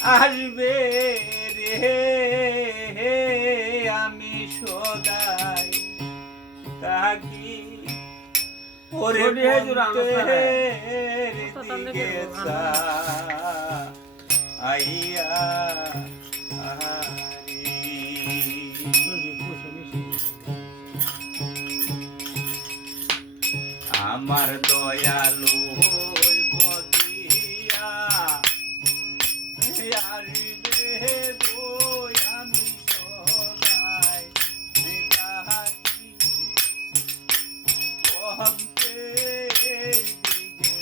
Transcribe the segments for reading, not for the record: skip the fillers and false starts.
আসবে রে আমি সদাই তাকি ওরে আইয়া আমার দয়ালু পদিয়া আসবে দই আমি সদাই তাকি অন্তের দিকে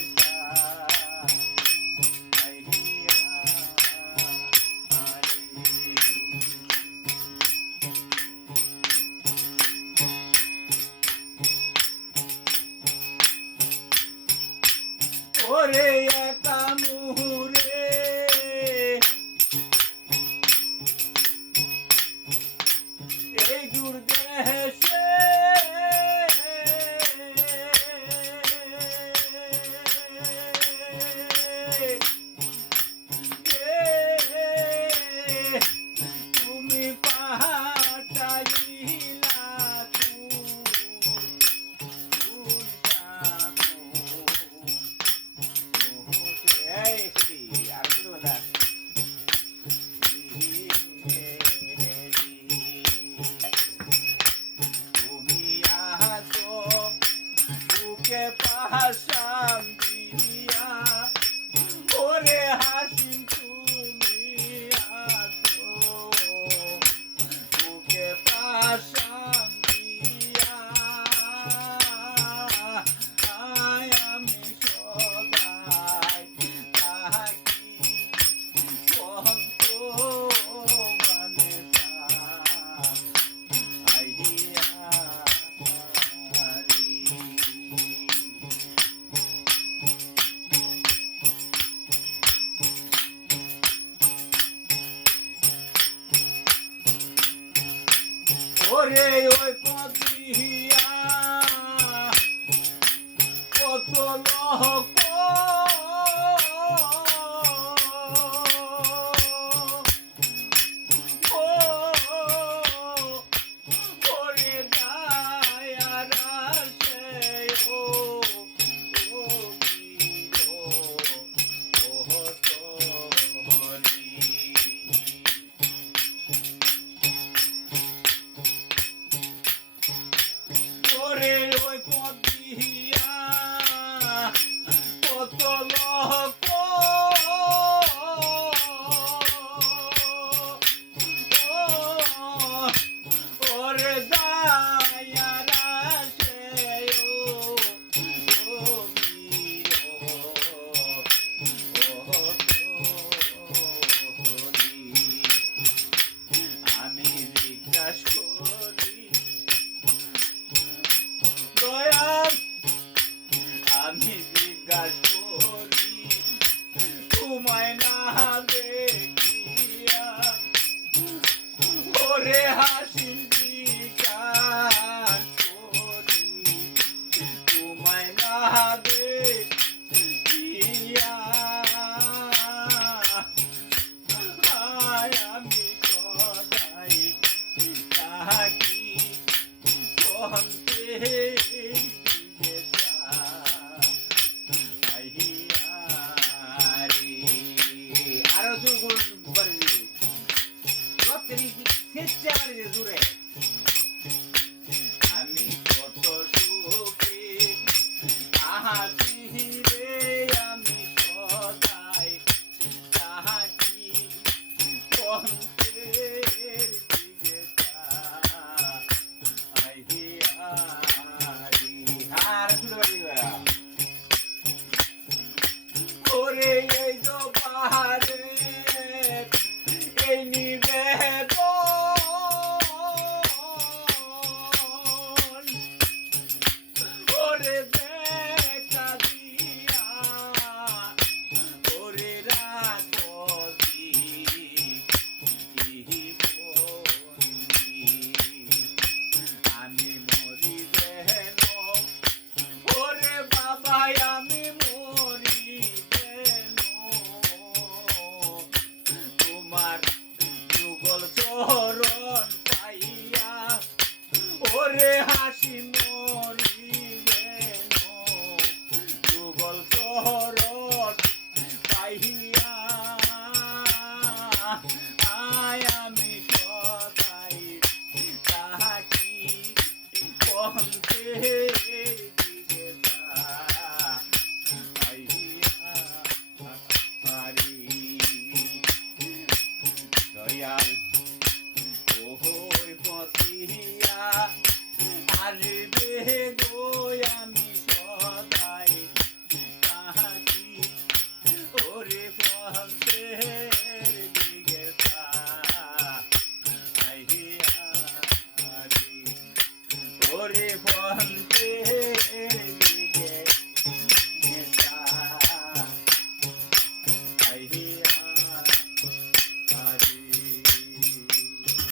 ওরে একা মুহুরে এই দূর দেশে তুমি পাঠাইলা বুকে পাহাসাম দিয়া ওরে হাসি তুমি আসো বুকে পাহাসাম দিয়া আয় আমি সদাই তাকি কন্ত মানে ওরে ওই পদিয়া কত লোক ওরে গায়ার আসে ও ওরে ওই পদিয়া কত লোক ওরে দায়ার আসে ও বীর আমি জিজ্ঞাসা করি দয়াল আমি জিজ্ঞাসা করি তোমায় না দেখিয়া ওরে হাসি জিজ্ঞাসা করি তোমায় না দেখিয়া আমি সদাই তাকি আরো জোর করে দিবে